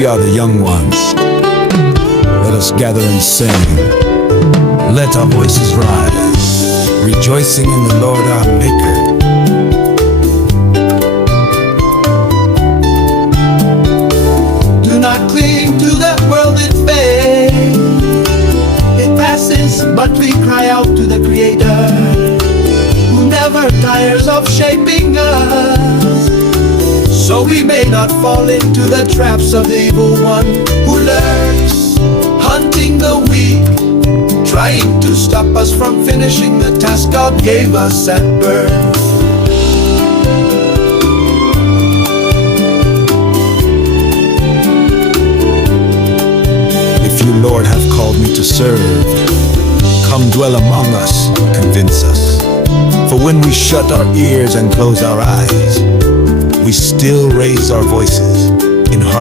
We are the young ones. Let us gather and sing. Let our voices rise, rejoicing in the Lord our Maker. Do not cling to that world in vain. It passes, but we cry out to the Creator, who never tires of shaping us, so we may not fall into the traps of the evil one who lurks, hunting the weak, trying to stop us from finishing the task God gave us at birth. If you, Lord, have called me to serve, come dwell among us, convince us. For when we shut our ears and close our eyes, we still raise our voices in heart.